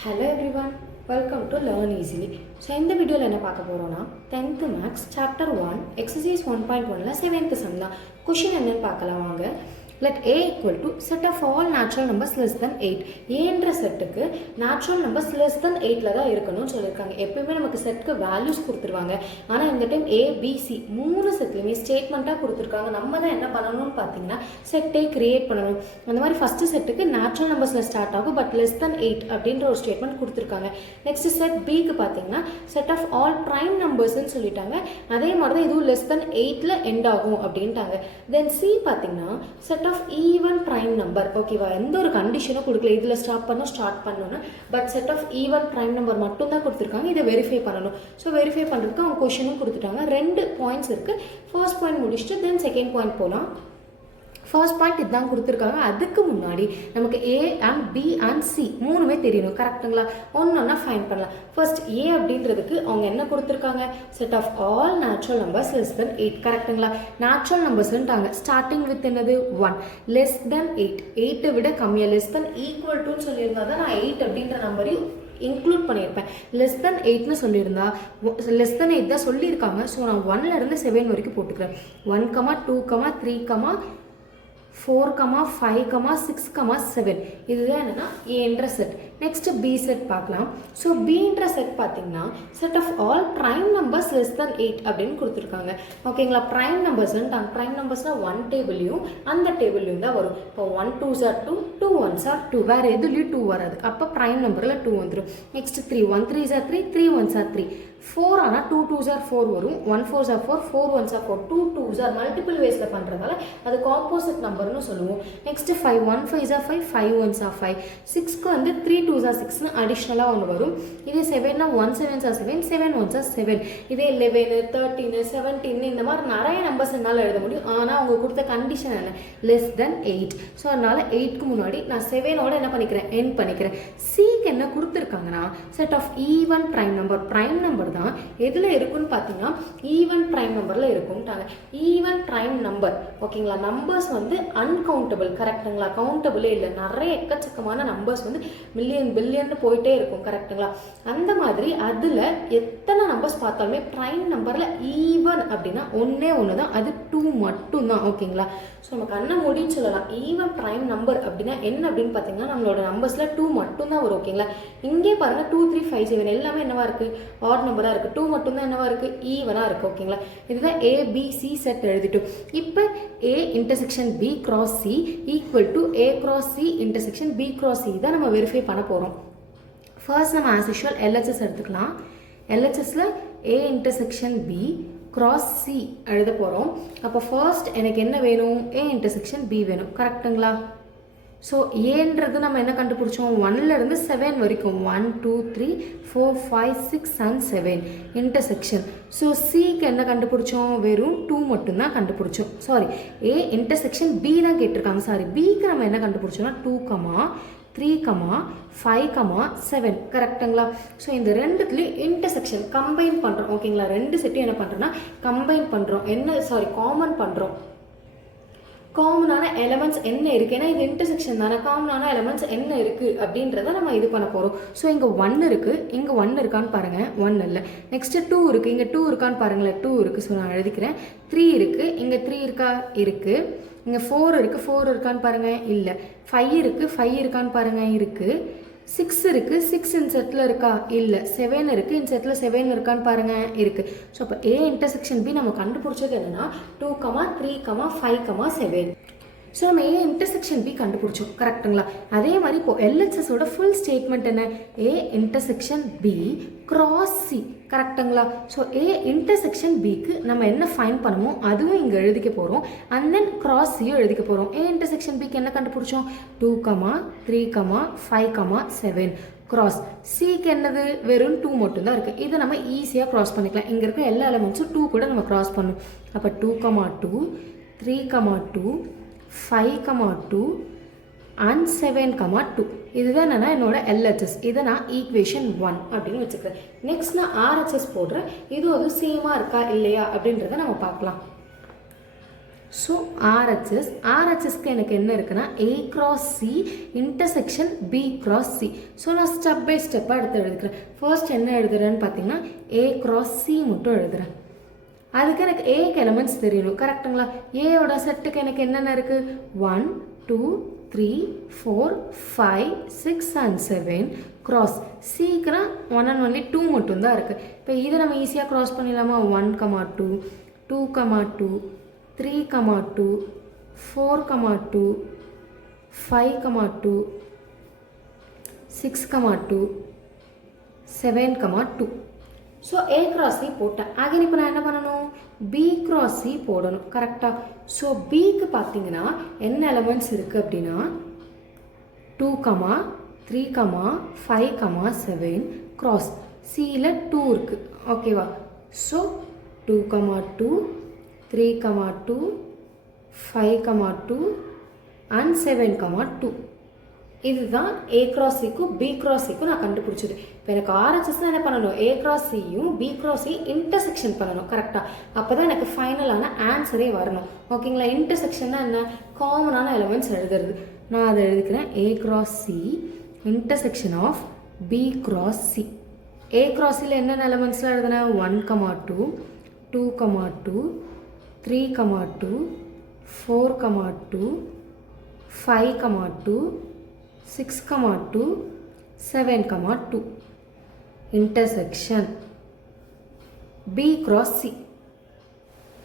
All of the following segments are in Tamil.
Hello everyone, welcome to Learn Easily. So இந்த வீடியோவில் என்ன பார்க்க போகிறோம்னா 10th Maths Chapter 1 Exercise 1.1ல 7th sum தான். கொஷின் என்னன்னு பார்க்கலாம் வாங்க. Let A equal to set of all natural numbers less than 8. ஏன்ற செட்டுக்கு natural numbers less than 8ல தான் இருக்கணும்னு சொல்லியிருக்காங்க. எப்பயுமே நமக்கு செட்டுக்கு வேல்யூஸ் கொடுத்துருவாங்க. ஆனால் இந்த டைம் A, B, C மூணு செட்லையுமே ஸ்டேட்மெண்ட்டாக கொடுத்துருக்காங்க. நம்ம தான் என்ன பண்ணணும்னு பார்த்தீங்கன்னா செட்டை கிரியேட் பண்ணணும். அந்த மாதிரி ஃபஸ்ட்டு செட்டுக்கு நேச்சுரல் நம்பர்ஸில் ஸ்டார்ட் ஆகும், பட் லெஸ் than 8 அப்படின்ற ஒரு ஸ்டேட்மெண்ட் கொடுத்துருக்காங்க. நெக்ஸ்ட் செட் பிக்கு பார்த்தீங்கன்னா செட் ஆஃப் ஆல் ப்ரைம் நம்பர்ஸ்ன்னு சொல்லிட்டாங்க. அதே மாதிரி தான் இதுவும் லெஸ் than 8ல எண்ட் ஆகும் அப்படின்ட்டாங்க. தென் சி பார்த்தீங்கன்னா set of even prime number. ஓகேவா, எந்த ஒரு கண்டிஷனும் கொடுக்கல, இதில் ஸ்டார்ட் பண்ணணும்னு. But set of even prime number மட்டும் தான் கொடுத்துருக்காங்க. இதை வெரிஃபை பண்ணணும். ஸோ வெரிஃபை பண்ணுறதுக்கு அவங்க கொஷனும் கொடுத்துட்டாங்க. 2 பாயிண்ட்ஸ் இருக்குது. ஃபர்ஸ்ட் பாயிண்ட் முடிச்சுட்டு தென் செகண்ட் பாயிண்ட் போகலாம். ஃபர்ஸ்ட் பாயிண்ட் இதுதான் கொடுத்துருக்காங்க. அதுக்கு முன்னாடி நமக்கு A and B and C மூணுமே தெரியணும். கரெக்டுங்களா? ஒன்றா ஃபைன் பண்ணலாம். ஃபர்ஸ்ட் ஏ அப்படின்றதுக்கு அவங்க என்ன கொடுத்துருக்காங்க? Set of all natural numbers less than 8. கரெக்டுங்களா? நேச்சுரல் நம்பர்ஸ்ன்ட்டாங்க. ஸ்டார்டிங் வித் என்னது 1, லெஸ் தென் 8, 8 விட கம்மியாக, லெஸ் தென் ஈக்குவல் டுன்னு சொல்லியிருந்தா தான் நான் 8 அப்படின்ற நம்பரையும் இன்க்ளூட் பண்ணியிருப்பேன். லெஸ் தென் 8னு சொல்லியிருந்தா லெஸ் தென் 8 தான் சொல்லியிருக்காங்க. ஸோ நான் 1லேருந்து 7 வரைக்கும் போட்டுக்கிறேன். 1, 2, 3, 4, 5, 6, 7. இதுதான் என்னன்னா ஏன்ற செட். நெக்ஸ்ட் பி செட் பார்க்கலாம். ஸோ பின்ற செட் பார்த்தீங்கன்னா set of all prime numbers less than 8 அப்படின்னு கொடுத்துருக்காங்க. ஓகேங்களா? ப்ரைம் நம்பர்ஸ்ன்ட்டாங்க. ப்ரைம் நம்பர்ஸ்னால் 1 டேபிள்லையும் அந்த டேபிள்லையும் தான் வரும். இப்போ 1 2s are 2, 2 1s are 2, வேறு எதுலேயும் 2 வராது. அப்போ ப்ரைம் நம்பரில் 2 வந்துடும். Next 3, 1 3s are 3, 3 1s are 3. 4 ஆனால் 2 2s are 4 வரும். 1 4s are 4, 4 1s are 4. 2 2s are multiple வேஸில் பண்ணுறதால அது காம்போசிட் நம்பர்னு சொல்லுவோம். Next 5, 1 5s are 5, 5 1s are 5. 6க்கு வந்து 3 2s are 6னு அடிஷ்னலாக ஒன்று வரும். இதே 7னா 1 7s are 7, 7 1s are 7. இதே 11 13 17 இந்த மாதிரி நிறைய நம்பர்ஸ் என்னால் எழுத முடியும். ஆனால் அவங்க கொடுத்த கண்டிஷன் என்ன? Less than 8. ஸோ அதனால் 8க்கு முன்னாடி நான் 7ஓட என்ன பண்ணிக்கிறேன்? எண்ட் பண்ணிக்கிறேன். சிக்கு என்ன கொடுத்துருக்காங்கன்னா set of even prime number. Prime number தான் எதில் இருக்குன்னு பார்த்தீங்கன்னா ஈவன் ப்ரைம் நம்பரில் இருக்கும்ட்டாங்க. Even prime number. ஓகேங்களா? நம்பர்ஸ் வந்து அன்கவுண்டபிள். கரெக்டுங்களா? கவுண்டபிளே இல்லை. நிறைய எக்கச்சக்கமான நம்பர்ஸ் வந்து மில்லியன் பில்லியன் போயிட்டே இருக்கும். கரெக்டுங்களா? அந்த மாதிரி அதில் எத்தனை நம்பர்ஸ் பார்த்தாலுமே ப்ரைம் நம்பரில் ஈவன் அப்படின்னா ஒன்றே ஒன்று தான், அது 2 மட்டும் தான். ஓகேங்களா? ஸோ நம்ம கண்ணை மூடின்னு சொல்லலாம். ஈவன் ப்ரைம் நம்பர் அப்படின்னா என்ன அப்படின்னு பார்த்தீங்கன்னா நம்மளோட நம்பர்ஸில் 2 மட்டும் தான் வரும். ஓகேங்களா? இங்கே பாருங்கள் 2 3 5 7 எல்லாமே என்னவா இருக்குது? ஆட் நம்பராக இருக்குது. 2 மட்டும் தான் என்னவா இருக்குது? ஈவனாக இருக்குது. ஓகேங்களா? இதுதான் ஏபிசி செட் எழுதிட்டோம். இப்போ A intersection B cross C equal to A cross C intersection B cross C தான் நம்ம வெரிஃபை பண்ண போகிறோம். ஃபர்ஸ்ட் நம்ம ஆஸ் யூஷுவல் எல்ஹெச்எஸ் எடுத்துக்கலாம். எல்ஹெச்எஸில் A intersection B cross C எழுத போகிறோம். அப்போ ஃபர்ஸ்ட் எனக்கு என்ன வேணும்? ஏ இன்டர்செக்ஷன் பி வேணும். கரெக்டுங்களா? ஸோ ஏன்றது நம்ம என்ன கண்டுபிடிச்சோம்? 1லேருந்து 7 வரைக்கும் 1 2 3 4 5 6 and 7 இன்டர்செக்ஷன். ஸோ சிக்கு என்ன கண்டுபிடிச்சோம்? வெறும் 2 மட்டும்தான் கண்டுபிடிச்சோம். சாரி, ஏ இன்டர்செக்ஷன் பி தான் கேட்டிருக்காங்க. சாரி, பிக்கு நம்ம என்ன கண்டுபிடிச்சோம்னா 2, 3, 5, 7. கரெக்டுங்களா? ஸோ இந்த ரெண்டுத்துலேயும் இன்டர்செக்ஷன் கம்பைன் பண்ணுறோம். ஓகேங்களா? ரெண்டு செட்டையும் என்ன பண்ணுறோன்னா கம்பைன் பண்ணுறோம். காமன் பண்ணுறோம். காமனான எலமெண்ட்ஸ் என்ன இருக்குது? ஏன்னா இது இன்டர்செக்ஷன் தானே. காமனான எலமெண்ட்ஸ் என்ன இருக்குது அப்படின்றத நம்ம இது பண்ண போகிறோம். ஸோ இங்கே 1 இருக்குது, இங்கே 1 இருக்கான்னு பாருங்கள். 1 இல்லை. நெக்ஸ்ட்டு 2 இருக்குது, இங்கே 2 இருக்கான்னு பாருங்களேன். 2 இருக்குது. ஸோ நான் எழுதிக்கிறேன். 3 இருக்குது, இங்கே 3 இருக்கா? இருக்குது. இங்கே 4 இருக்குது, 4 இருக்கான்னு பாருங்கள். இல்லை. 5 இருக்குது, 5 இருக்கான்னு பாருங்கள். இருக்குது. 6 இருக்குது, 6 இந்த செட்டில் இருக்கா? இல்லை. 7 இருக்குது, இந்த செட்டில் 7 இருக்கான்னு பாருங்கள். இருக்குது. ஸோ அப்போ ஏ இன்டர்செக்ஷன் பி நம்ம கண்டுபிடிச்சது என்னென்னா 2, 3, 5, 7. ஸோ நம்ம ஏ இன்டர்செக்ஷன் பி கண்டுபிடிச்சோம். கரெக்டுங்களா? அதே மாதிரி இப்போ எல்ஹெச்எஸோட ஃபுல் ஸ்டேட்மெண்ட் என்ன? A intersection B cross C. கரெக்டுங்களா? ஸோ ஏ இன்டர்செக்ஷன் பிக்கு நம்ம என்ன ஃபைன் பண்ணுமோ அதுவும் இங்கே எழுதிக்க போகிறோம். அண்ட் தென் கிராஸ் சியும் எழுதிக்க போகிறோம். ஏ இன்டர்செக்ஷன் பிக்கு என்ன கண்டுபிடிச்சோம்? 2, 3, 5, 7 கிராஸ். சிக்கு என்னது? வெறும் 2 மட்டும்தான் இருக்குது. இதை நம்ம ஈஸியாக க்ராஸ் பண்ணிக்கலாம். இங்கே இருக்க எல்லா எலமெண்ட்ஸும் 2 கூட நம்ம க்ராஸ் பண்ணணும். அப்போ 2, 2, 3, 2, 5, 2 and 7, 2. இதுதான் என்னோட LHS. இதை நான் ஈக்குவேஷன் 1 அப்படின்னு வச்சுக்கிறேன். நெக்ஸ்ட் நான் RHS போடுறேன். இது ஒரு சேமாக இருக்கா இல்லையா அப்படின்றத நம்ம பார்க்கலாம். ஸோ ஆர்ஹெச்எஸ்க்கு எனக்கு என்ன இருக்குன்னா A cross C intersection B cross C. So நான் ஸ்டெப் பை ஸ்டெப்பாக எடுத்து எழுதுக்கிறேன். ஃபர்ஸ்ட் என்ன எழுதுறேன்னு பார்த்தீங்கன்னா A cross C மட்டும் எழுதுகிறேன். அதுக்கு எனக்கு ஏக்கு எலமெண்ட்ஸ் தெரியணும் கரெக்டுங்களா. ஏயோட செட்டுக்கு எனக்கு என்னென்ன இருக்குது 1 2 3 4 5 6 and 7 cross. சீக்கிரம் 1 and only 2 மட்டும்தான் இருக்குது. இப்போ இதை நம்ம ஈஸியாக க்ராஸ் பண்ணிடலாமா 1, 2 2, 2 3, 2 4, 2 5, 2 6, 2 7, 2. ஸோ A cross C போட்டேன். அகைன் இப்போ நான் என்ன பண்ணணும் B cross C போடணும் கரெக்டாக. ஸோ Bக்கு பார்த்தீங்கன்னா என்ன எலமெண்ட்ஸ் இருக்குது அப்படின்னா 2, 3, 5, 7 cross. Cயில் 2 இருக்குது ஓகேவா. So 2, 2 3, 2 5, 2 and 7, 2. இதுதான் A cross Cக்கும் B cross Cக்கும் நான் கண்டுபிடிச்சது. இப்போ எனக்கு RHS என்ன பண்ணணும் A cross Cயும் B cross C intersection பண்ணணும் கரெக்டாக. அப்போ தான் எனக்கு ஃபைனலான ஆன்சரே வரணும் ஓகேங்களா. இன்டர்செக்ஷன்னா என்ன காமனான எலமெண்ட்ஸ் எழுதுறது. நான் அதை எழுதிக்கிறேன் A cross C intersection of B cross C. A cross Cயில் என்னென்ன எலமெண்ட்ஸ்லாம் எழுதுனேன் 1, 2 2, 2 3, 2 4, 2 5, 2 6, 2 7, 2. intersection B cross C.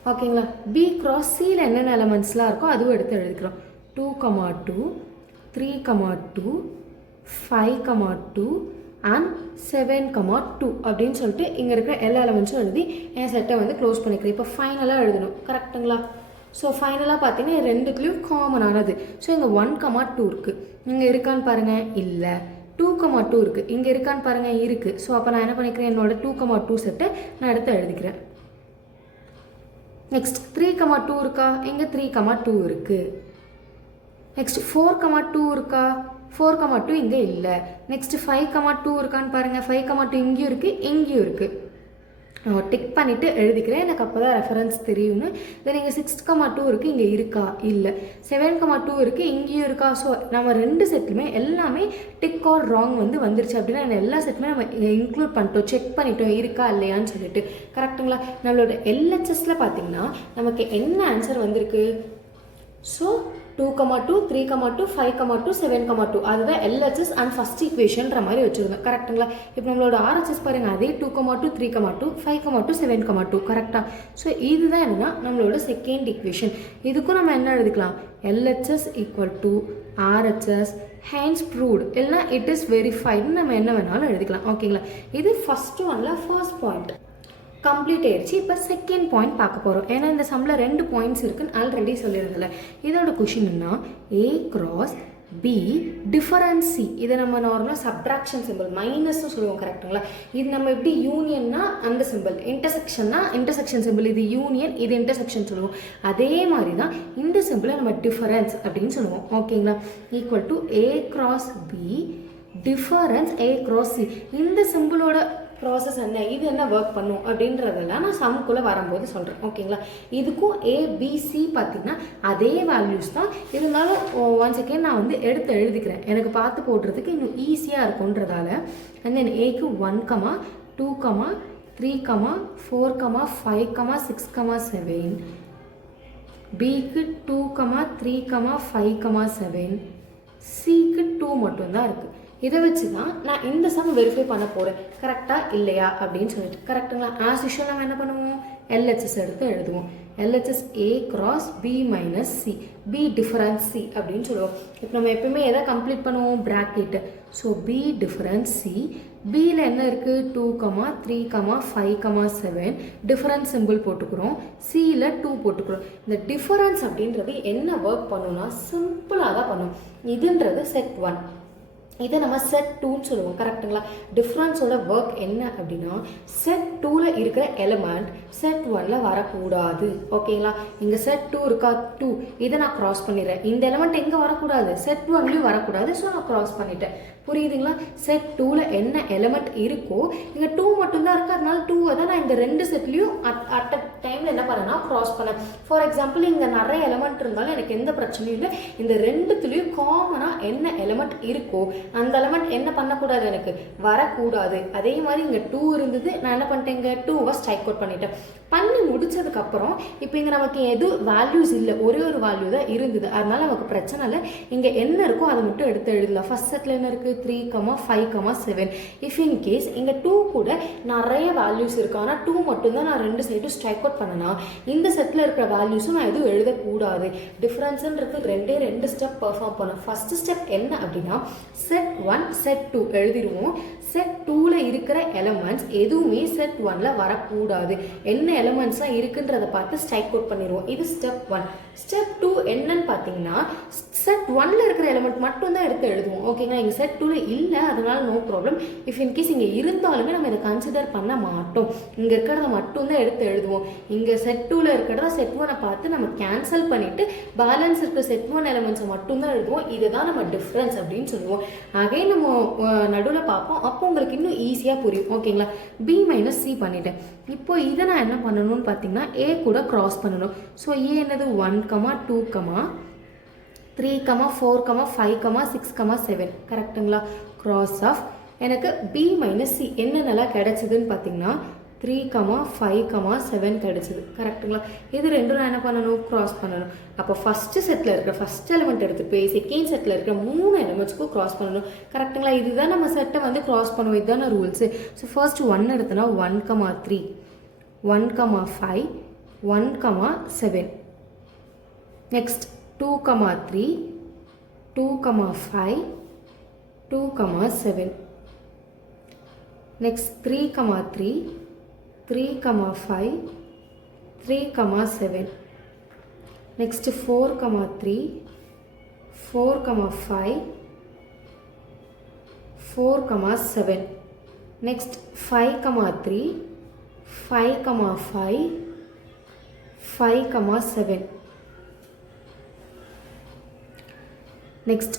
ஓகேங்களா. B cross Cயில் என்னென்ன எலமெண்ட்ஸ்லாம் இருக்கோ அதுவும் எடுத்து எழுதிக்கிறோம் 2, 2 3, 2 5, 2 and 7, 2 அப்படின்னு சொல்லிட்டு இங்கே இருக்கிற எல்லா எலமெண்ட்ஸும் எழுதி என் செட்டை வந்து க்ளோஸ் பண்ணிக்கிறேன். இப்போ ஃபைனலாக எழுதணும் கரெக்டுங்களா. ஸோ ஃபைனலாக பார்த்தீங்கன்னா ரெண்டுத்துலேயும் காமனானது. ஸோ இங்கே 1, 2 இருக்குது. இங்கே இருக்கான்னு பாருங்கள் இல்லை. 2, 2 இருக்குது. இங்கே இருக்கான்னு பாருங்கள் இருக்குது. ஸோ அப்போ நான் என்ன பண்ணிக்கிறேன் என்னோட 2, 2 செட்டை நான் எடுத்து எழுதிக்கிறேன். நெக்ஸ்ட் 3, 2 இருக்கா. இங்கே 3, 2 இருக்குது. நெக்ஸ்ட் 4, 2 இருக்கா. 4, 2 இங்கே இல்லை. நெக்ஸ்ட் 5, 2 இருக்கான்னு பாருங்கள். 5, 2 இங்கேயும் இருக்குது இங்கேயும் இருக்குது. நான் டிக் பண்ணிவிட்டு எழுதிக்கிறேன். எனக்கு அப்போ தான் ரெஃபரன்ஸ் தெரியும்னு. தென் இங்கே 6, 2 இருக்குது இங்கே இருக்கா இல்லை. 7, 2 இருக்குது இங்கேயும் இருக்கா. ஸோ நம்ம ரெண்டு செட்டுமே எல்லாமே டிக் ஆர் ராங் வந்து வந்துருச்சு அப்படின்னா எல்லா செட்டுமே நம்ம இன்க்ளூட் பண்ணிட்டோம் செக் பண்ணிட்டோம் இருக்கா இல்லையான்னு சொல்லிட்டு கரெக்டுங்களா. நம்மளோட எல்ஹெச்எஸில் பார்த்தீங்கன்னா நமக்கு என்ன ஆன்சர் வந்திருக்கு. ஸோ 2, 2 3, 2 5, 2 7, 2 அதுதான் LHS அண்ட் ஃபஸ்ட் ஈக்குவேஷன்ற மாதிரி வச்சுருந்தோம் கரெக்டுங்களா. இப்போ நம்மளோட RHS பாருங்கள் அதே 2, 2 3, 2 5, 2 7, 2 கரெக்டாக. ஸோ இதுதான் என்னன்னா நம்மளோட செகண்ட் ஈக்குவேஷன். இதுக்கும் நம்ம என்ன எழுதிக்கலாம் LHS equal to RHS hands proved இல்லைனா இட் இஸ் வெரிஃபைடுன்னு நம்ம என்ன வேணாலும் எழுதிக்கலாம் ஓகேங்களா. இது ஃபர்ஸ்ட் ஒன்ல ஃபர்ஸ்ட் பாயிண்ட் கம்ப்ளீட் ஆயிடுச்சு. இப்போ செகண்ட் பாயிண்ட் பார்க்க போகிறோம். ஏன்னா இந்த சம்மில் 2 பாயிண்ட்ஸ் இருக்குன்னு ஆல்ரெடி சொல்லியிருந்தல. இதோட கொஷின்னா A cross B difference C. இதை நம்ம நார்மலாக சப்ட்ராக்ஷன் சிம்பிள் மைனஸ்ன்னு சொல்லுவோம் கரெக்டுங்களா. இது நம்ம எப்படி யூனியன்னா அந்த சிம்பிள், இன்டர்செக்ஷன்னா இன்டர்செக்ஷன் சிம்பிள், இது யூனியன் இது இன்டர்செக்ஷன் சொல்லுவோம். அதே மாதிரி தான் இந்த சிம்பிளை நம்ம டிஃபரன்ஸ் அப்படின்னு சொல்லுவோம் ஓகேங்களா. Equal to A cross B difference A cross C. இந்த சிம்பிளோட ப்ராசஸ் என்ன இது என்ன ஒர்க் பண்ணும் அப்படின்றதெல்லாம் நான் சம்குள்ளே வரும்போது சொல்கிறேன் ஓகேங்களா. இதுக்கும் ABC பார்த்திங்கன்னா அதே வேல்யூஸ் தான் இருந்தாலும் ஒன் செகண்ட் நான் வந்து எடுத்து எழுதிக்கிறேன் எனக்கு பார்த்து போடுறதுக்கு இன்னும் ஈஸியாக இருக்குன்றதால. அண்ட் தென் ஏக்கு 1, 2, 3, 4, 5, 6, 7. பிக்கு 2, 3, 5, 7. சிக்கு 2 மட்டும்தான் இருக்குது. இதை வச்சு தான் நான் இந்த சம் வெரிஃபை பண்ண போகிறேன் கரெக்டாக இல்லையா அப்படின்னு சொல்லிட்டு கரெக்டுங்களா. ஆஸ் யூஷுவல் நம்ம என்ன பண்ணுவோம் LHS எடுத்து எழுதுவோம். LHS A cross B minus C B difference C அப்படின்னு சொல்லுவோம். இப்போ நம்ம எப்பவுமே எதை கம்ப்ளீட் பண்ணுவோம் bracket. So B difference C. Bயில் என்ன இருக்குது 2, 3, 5, 7 டிஃபரன்ஸ் சிம்பிள் போட்டுக்கிறோம். Cயில் 2 போட்டுக்கிறோம். இந்த டிஃபரன்ஸ் அப்படின்றது என்ன ஒர்க் பண்ணுன்னா சிம்பிளாக தான் பண்ணும். இதுன்றது செட் 1 இதை நம்ம செட் 2ன்னு சொல்லுவோம் கரெக்டுங்களா. டிஃப்ரென்ஸோட ஒர்க் என்ன அப்படின்னா செட் டூவில் இருக்கிற எலிமெண்ட் செட் 1ல் வரக்கூடாது. ஓகேங்களா, இங்கே செட் 2 இருக்கா, 2 இதை நான் க்ராஸ் பண்ணிடுறேன். இந்த எலிமெண்ட் எங்கே வரக்கூடாது, செட் 1லையும் வரக்கூடாது. ஸோ நான் க்ராஸ் பண்ணிட்டேன். புரியுதுங்களா? செட் 2ல் என்ன எலிமெண்ட் இருக்கோ இங்கே 2 மட்டும்தான் இருக்குது. அதனால 2 தான் நான் இந்த ரெண்டு செட்லேயும் அட் அ டைமில் என்ன பண்ணேன்னா க்ராஸ் பண்ணேன். ஃபார் எக்ஸாம்பிள் இங்கே நிறைய எலிமெண்ட் இருந்தாலும் எனக்கு எந்த பிரச்சனையும் இல்லை. இந்த ரெண்டுத்துலேயும் காமனாக என்ன எலிமெண்ட் இருக்கோ அந்த எலிமெண்ட் என்ன பண்ணக்கூடாது, எனக்கு வரக்கூடாது. அதே மாதிரி இங்கே 2 இருந்தது. நான் என்ன பண்ணிட்டேன், இங்கே 2வை ஸ்ட்ரைக் அவுட் பண்ணிட்டேன். பண்ணி முடிச்சதுக்கப்புறம் இப்போ இங்கே நமக்கு எதுவும் வேல்யூஸ் இல்லை, ஒரே ஒரு வேல்யூ தான் இருந்தது. அதனால நமக்கு பிரச்சனை இல்லை. இங்கே என்ன இருக்கோ அதை மட்டும் எடுத்து எழுதலாம். ஃபர்ஸ்ட் செட்டில் என்ன இருக்குது, 3, 5, 7. இஃப் இன் கேஸ் இங்கே 2 கூட நிறைய வேல்யூஸ் இருக்குது, ஆனால் 2 மட்டும்தான் நான் ரெண்டு சைடும் ஸ்ட்ரைக் அவுட் பண்ணனா இந்த செட்டில் இருக்கிற வேல்யூஸும் நான் எதுவும் எழுதக்கூடாது. டிஃப்ரென்ஸுன்றது ரெண்டு ஸ்டெப் பெர்ஃபார்ம் பண்ணணும். ஃபர்ஸ்ட் ஸ்டெப் என்ன அப்படின்னா செட் 1 செட் 2 எழுதிடுவோம். செட் 2ல் இருக்கிற எலிமெண்ட்ஸ் எதுவுமே செட் 1ல் வரக்கூடாது. என்ன எலிமெண்ட்ஸ்லாம் இருக்குன்றதை பார்த்து ஸ்ட்ரைக் அவுட் பண்ணிடுவோம். இது ஸ்டெப் 1. ஸ்டெப் 2 என்னன்னு பார்த்தீங்கன்னா செட் 1ல் இருக்கிற எலிமெண்ட் மட்டும் தான் எடுத்து எழுதுவோம். ஓகேங்களா, இங்கே செட் 2ல் இல்லை, அதனால நோ ப்ராப்ளம். இஃப் இன்கேஸ் இங்கே இருந்தாலுமே நம்ம இதை கன்சிடர் பண்ண மாட்டோம். இங்கே இருக்கிறத மட்டும் தான் எடுத்து எழுதுவோம். இங்கே செட் 2ல் இருக்கிறத செட் 1 பார்த்து நம்ம கேன்சல் பண்ணிவிட்டு பேலன்ஸ் இருக்கிற செட் 1 எலிமெண்ட்ஸை மட்டும் தான் எழுதுவோம். இதுதான் நம்ம டிஃப்ரென்ஸ் அப்படின்னு சொல்லுவோம். அதே நம்ம நடுவில் பார்ப்போம். அப்போ உங்களுக்கு இன்னும் ஈஸியாக புரியும். ஓகேங்களா, B - C பண்ணிட்டேன். இப்போ இதை நான் என்ன பண்ணணும்னு பார்த்தீங்கன்னா A கூட க்ராஸ் பண்ணணும். ஸோ A என்னது 1, 2, 3, 4, 5, 6, 7. கரெக்டுங்களா? கிராஸ் ஆஃப் எனக்கு B - C என்னென்னலாம் கிடைச்சதுன்னு பார்த்தீங்கன்னா 3, 5, 7 கிடைச்சிது. கரெக்டுங்களா? இது ரெண்டும் நான் என்ன பண்ணணும், க்ராஸ் பண்ணணும். அப்போ ஃபஸ்ட்டு செட்டில் இருக்கிற ஃபஸ்ட் எலிமெண்ட் எடுத்துகிட்டு போய் செகண்ட் செட்டில் இருக்கிற 3 எலிமெண்ட்ஸ்க்கும் க்ராஸ் பண்ணணும். கரெக்டுங்களா? இதுதான் நம்ம செட்டை வந்து க்ராஸ் பண்ணுவோம். இதுதான ரூல்ஸு. ஸோ ஃபர்ஸ்ட் 1 எடுத்தோன்னா 1, 3, 1, 5, 1, 7. Next 2, 3, 2, 5, 2, 7. Next 3, 3, 3, 5, 3, 7. Next 4, 3, 4, 5, 4, 7. Next 5, 3, 5, 5, 5, 7. Next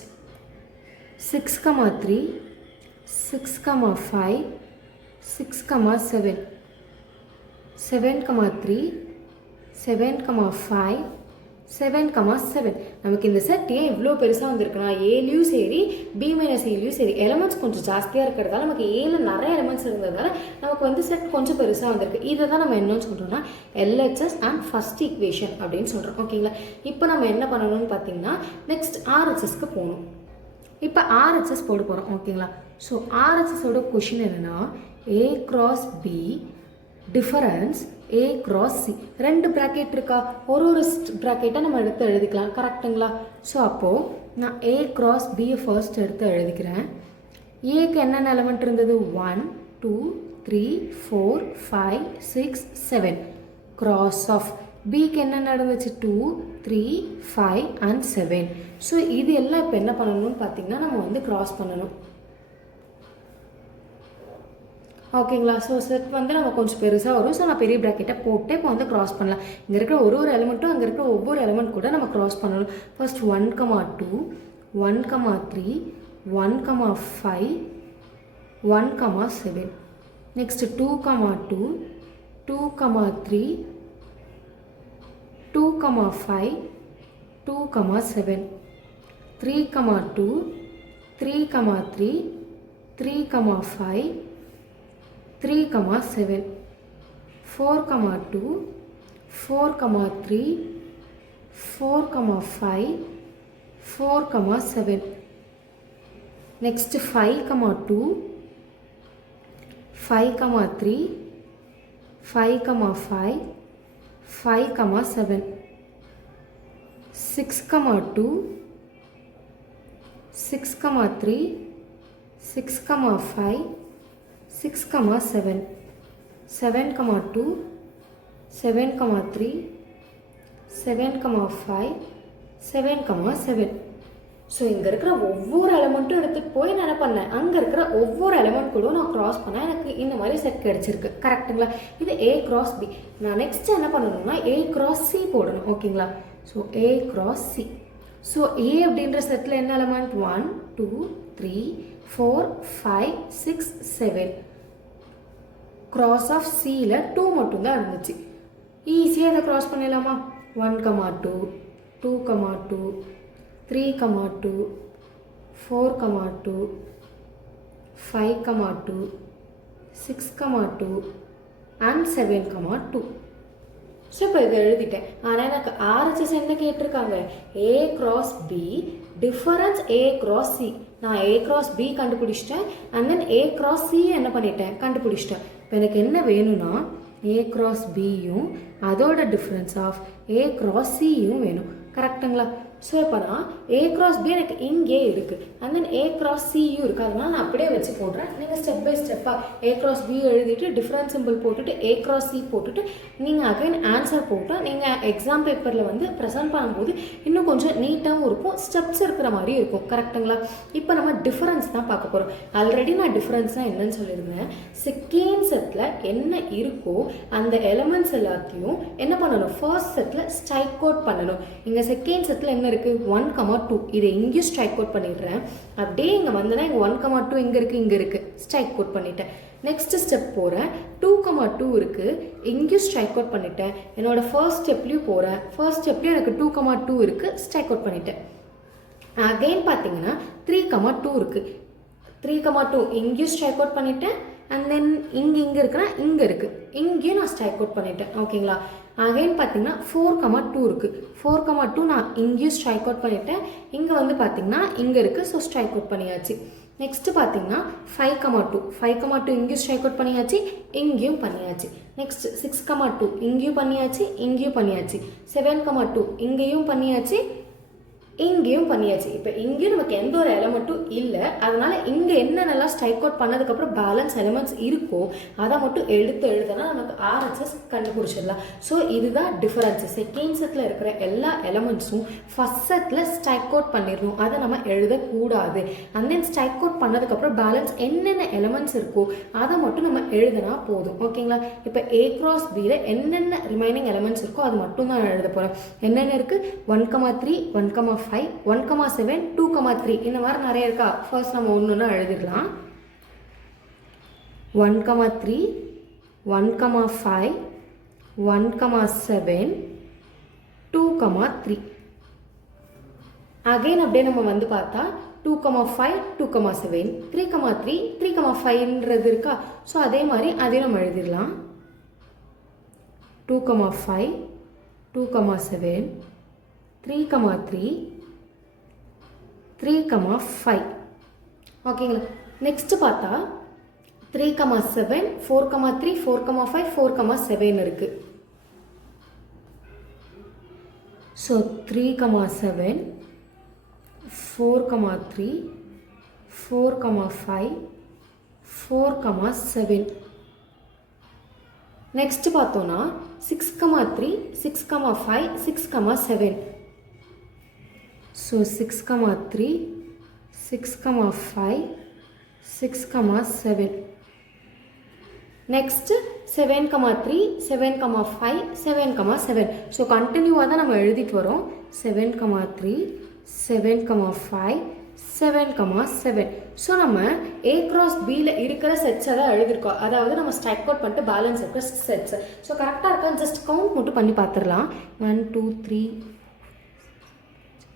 6, 3, 6, 5, 6, 7. 7, 3, 7, 5, 7, 7. நமக்கு இந்த செட் ஏன் இவ்வளோ பெருசாக வந்திருக்குன்னா ஏலையும் சரி B - Cலையும் சரி எலிமெண்ட்ஸ் கொஞ்சம் ஜாஸ்தியாக இருக்கிறதால நமக்கு ஏல நிறைய எலிமெண்ட்ஸ் இருந்ததால நமக்கு வந்து செட் கொஞ்சம் பெருசாக வந்திருக்கு. இதை தான் நம்ம என்னன்னு சொல்கிறோம்னா LHS அண்ட் ஃபர்ஸ்ட் ஈக்குவேஷன் அப்படின்னு சொல்கிறோம். ஓகேங்களா, இப்போ நம்ம என்ன பண்ணணும்னு பார்த்தீங்கன்னா நெக்ஸ்ட் RHSக்கு போகணும். இப்போ RHS போட போகிறோம். ஓகேங்களா, ஸோ RHSோட கொஷின் என்னென்னா A cross B difference A cross C. ரெண்டு ப்ராக்கெட் இருக்கா, ஒரு ப்ராக்கெட்டை நம்ம எடுத்து எழுதிக்கலாம். கரெக்டுங்களா? ஸோ அப்போது நான் A cross B ஃபர்ஸ்ட் எடுத்து எழுதிக்கிறேன். ஏக்கு என்னென்ன எலிமெண்ட் இருந்தது, 1, 2, 3, 4, 5, 6, 7. கிராஸ் ஆஃப் Bக்கு என்ன நடந்துச்சு, 2, 3, 5 and 7. ஸோ இது எல்லாம் இப்போ என்ன பண்ணணும்னு பார்த்தீங்கன்னா நம்ம வந்து கிராஸ் பண்ணணும். ஓகேங்களா, ஸோ செட் வந்து நம்ம கொஞ்சம் பெருசாக வரும். ஸோ நான் பெரிய ப்ராக்கெட்டை போட்டு இப்போ வந்து க்ராஸ் பண்ணலாம். இங்கே இருக்கிற ஒரு எலிமெண்ட்டும் அங்கே இருக்கிற ஒவ்வொரு எலிமெண்ட் கூட நம்ம க்ராஸ் பண்ணணும். ஃபர்ஸ்ட் 1, 2, 1, 3, 1, 5, 1, 7. நெக்ஸ்ட் 2, 2, 2, 3, 2, 5, 2, 7. 3, 2, 3, 3, 3, 5, 3, 7. 4, 2, 4, 3, 4, 5, 4, 7. Next 5, 2, 5, 3, 5, 5, 5, 7. 6, 2, 6, 3, 6, 5, 6, 7. 7, 2, 7, 3, 7, 5, 7, 7. ஸோ இங்கே இருக்கிற ஒவ்வொரு எலமெண்ட்டும் எடுத்துகிட்டு போய் நான் என்ன பண்ணேன், அங்கே இருக்கிற ஒவ்வொரு எலமெண்ட் கூட நான் க்ராஸ் பண்ணேன், எனக்கு இந்த மாதிரி செட் கிடச்சிருக்கு. கரெக்டுங்களா? இது A cross B. நான் நெக்ஸ்ட் என்ன பண்ணணும்னா A cross C போடணும். ஓகேங்களா? So A cross C. So A அப்படின்ற செட்டில் என்ன எலமெண்ட் 1 2 3 4 5 6 7. கிராஸ் ஆஃப் Cயில் 2 மட்டும்தான் இருந்துச்சு. ஈஸியாக இதை க்ராஸ் பண்ணிடலாமா? 1,2 2,2 3,2 4,2 5,2 6,2 and 7,2. ஸோ இப்போ இதை எழுதிட்டேன். ஆனால் எனக்கு RHS என்ன கேட்டிருக்காங்க? A cross B difference A cross C. நான் A cross B கண்டுபிடிச்சிட்டேன் and then A cross C என்ன பண்ணிட்டேன், கண்டுபிடிச்சிட்டேன். இப்போ எனக்கு என்ன வேணும்னா A cross Bயும் அதோட டிஃபரன்ஸ் ஆஃப் A cross Cயும் வேணும். கரெக்டுங்களா? ஸோ இப்போ நான் A cross B எனக்கு இங்கே இருக்குது அண்ட் தென் A cross Cயும் இருக்குது. அதனால் நான் அப்படியே வச்சு போடுறேன். நீங்கள் ஸ்டெப் பை ஸ்டெப்பாக A cross B எழுதிட்டு டிஃப்ரென்ஸ் சிம்பிள் போட்டுட்டு A cross C போட்டுட்டு நீங்கள் அகைன் ஆன்சர் போட்டு நீங்கள் எக்ஸாம் பேப்பரில் வந்து ப்ரெசென்ட் பண்ணும்போது இன்னும் கொஞ்சம் நீட்டாகவும் இருக்கும், ஸ்டெப்ஸ் இருக்கிற மாதிரி இருக்கும். கரெக்டுங்களா? இப்போ நம்ம டிஃபரன்ஸ் தான் பார்க்க போகிறோம். ஆல்ரெடி நான் டிஃபரன்ஸ்னால் என்னன்னு சொல்லியிருந்தேன். செகண்ட் செட்டில் என்ன இருக்கோ அந்த எலமெண்ட்ஸ் எல்லாத்தையும் என்ன பண்ணணும், ஃபர்ஸ்ட் செட்டில் ஸ்ட்ரைக் அவுட் பண்ணணும். இங்கே செகண்ட் செட்டில் என்ன இருக்குது 1,2. இதை இங்கேயும் ஸ்ட்ரைக் அவுட் பண்ணிடுறேன். அப்படியே இங்கே வந்தேன்னா இங்கே 1,2 இங்கே இருக்குது ஸ்ட்ரைக் அவுட் பண்ணிட்டேன். நெக்ஸ்ட் ஸ்டெப் போகிறேன். 2,2 இருக்குது, இங்கேயும் ஸ்ட்ரைக் அவுட் பண்ணிட்டேன். என்னோட ஃபர்ஸ்ட் ஸ்டெப்லேயும் போகிறேன். ஃபர்ஸ்ட் ஸ்டெப்லேயும் எனக்கு 2,2 இருக்குது, ஸ்ட்ரைக் அவுட் பண்ணிட்டேன். அகைன் பார்த்தீங்கன்னா 3,2 இருக்குது. 3,2 இங்கேயும் ஸ்ட்ரைக் அவுட் பண்ணிட்டேன் அண்ட் தென் இங்கே இருக்குன்னா இங்கே இருக்குது, இங்கேயும் நான் ஸ்ட்ரைக் அவுட் பண்ணிட்டேன். ஓகேங்களா? அகைன் பார்த்தீங்கன்னா 4,2 இருக்குது. 4,2 நான் இங்கேயும் ஸ்ட்ரைக் அவுட் பண்ணிட்டேன். இங்கே வந்து பார்த்தீங்கன்னா இங்கே இருக்குது, ஸோ ஸ்ட்ரைக் அவுட் பண்ணியாச்சு. நெக்ஸ்ட்டு பார்த்தீங்கன்னா 5,2 இங்கேயும் ஸ்ட்ரைக் அவுட் பண்ணியாச்சு, இங்கேயும் பண்ணியாச்சு. நெக்ஸ்ட் 6,2 இங்கேயும் பண்ணியாச்சு, இங்கேயும் பண்ணியாச்சு. 7,2 இங்கேயும் பண்ணியாச்சு, இங்கேயும் பண்ணியாச்சு. இப்போ இங்கேயும் நமக்கு எந்த ஒரு எலமெண்ட்டும் இல்லை. அதனால இங்கே என்னென்னலாம் ஸ்ட்ரைக் அவுட் பண்ணதுக்கப்புறம் பேலன்ஸ் எலமெண்ட்ஸ் இருக்கோ அதை மட்டும் எழுதுனா நமக்கு RHS கண்டுபிடிச்சிடலாம். ஸோ இதுதான் டிஃபரன்ஸ். செகண்ட் செட்டில் இருக்கிற எல்லா எலமெண்ட்ஸும் ஃபர்ஸ்ட் செட்டில் ஸ்ட்ரைக் அவுட் பண்ணிடணும், அதை நம்ம எழுதக்கூடாது. அண்ட் தென் ஸ்ட்ரைக் அவுட் பண்ணதுக்கப்புறம் பேலன்ஸ் என்னென்ன எலமெண்ட்ஸ் இருக்கோ அதை மட்டும் நம்ம எழுதினா போதும். ஓகேங்களா? இப்போ A cross Bயில் என்னென்ன ரிமைனிங் எலமெண்ட்ஸ் இருக்கோ அது மட்டும் தான் எழுத போகிறேன். என்னென்ன இருக்குது 1,3 1,5 1,7 2,3 இந்த மாதிரி நிறைய இருக்கா. ஃபர்ஸ்ட் நம்ம ஒன்றுன்னா எழுதிடலாம். 1,3 1,5 1,7 2,3. அகைன் அப்படியே நம்ம வந்து பார்த்தா 2,5 2,7 3,3 3,5ன்றது இருக்கா. ஸோ அதே மாதிரி அதே நம்ம எழுதிடலாம். 2,5 2,7 3,3 3,5. ஓகேங்களா? நெக்ஸ்ட் பார்த்தா 3,7 4,3 4,5 4,7 இருக்குது. ஸோ 3,7 4,3 4,5 4,7. நெக்ஸ்ட் பார்த்தோன்னா 6,3 6,5 6,7. ஸோ 6,3 6,5 6,7. நெக்ஸ்ட் 7,3 7,5 7,7. ஸோ கண்டினியூவாக தான் நம்ம எழுதிட்டு வரோம். 7,3 7,5 7,7. ஸோ நம்ம A cross Bயில் இருக்கிற செட்ஸை தான் எழுதியிருக்கோம். அதாவது நம்ம ஸ்ட்ரைக் அவுட் பண்ணிட்டு பேலன்ஸ் இருக்கிற செட்ஸ். ஸோ கரெக்டாக இருக்கா ஜஸ்ட் கவுண்ட் மட்டும் பண்ணி பார்த்துடலாம். 1 2 3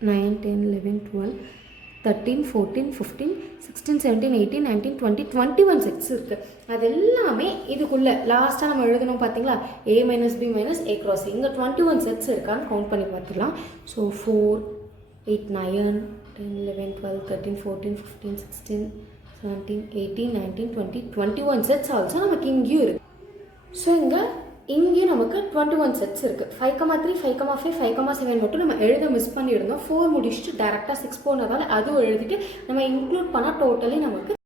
9 10 11 12 13 14 15 16 17 18 19 20 21 செட்ஸ் இருக்குது. அது எல்லாமே இதுக்குள்ளே லாஸ்ட்டாக நம்ம எழுதணும் பார்த்தீங்களா, A minus B minus A cross C. இங்கே 21 செட்ஸ் இருக்கான்னு கவுண்ட் பண்ணி பார்த்துக்கலாம். ஸோ 4 8 9 10 11 12 13 14 15 16 17 18 19 20 21 செட்ஸ் ஆல்சோ நமக்கு இங்கேயும் இருக்குது. ஸோ இங்கேயும் நமக்கு 21 செட்ஸ் இருக்குது. 5,3 5,5 5,7 மட்டும் நம்ம எழுத மிஸ் பண்ணியிருந்தோம். 4 முடிச்சுட்டு டேரெக்டாக 6 போனதால் அதுவும் எழுதிட்டு நம்ம இன்க்ளூட் பண்ணால் டோட்டலி நமக்கு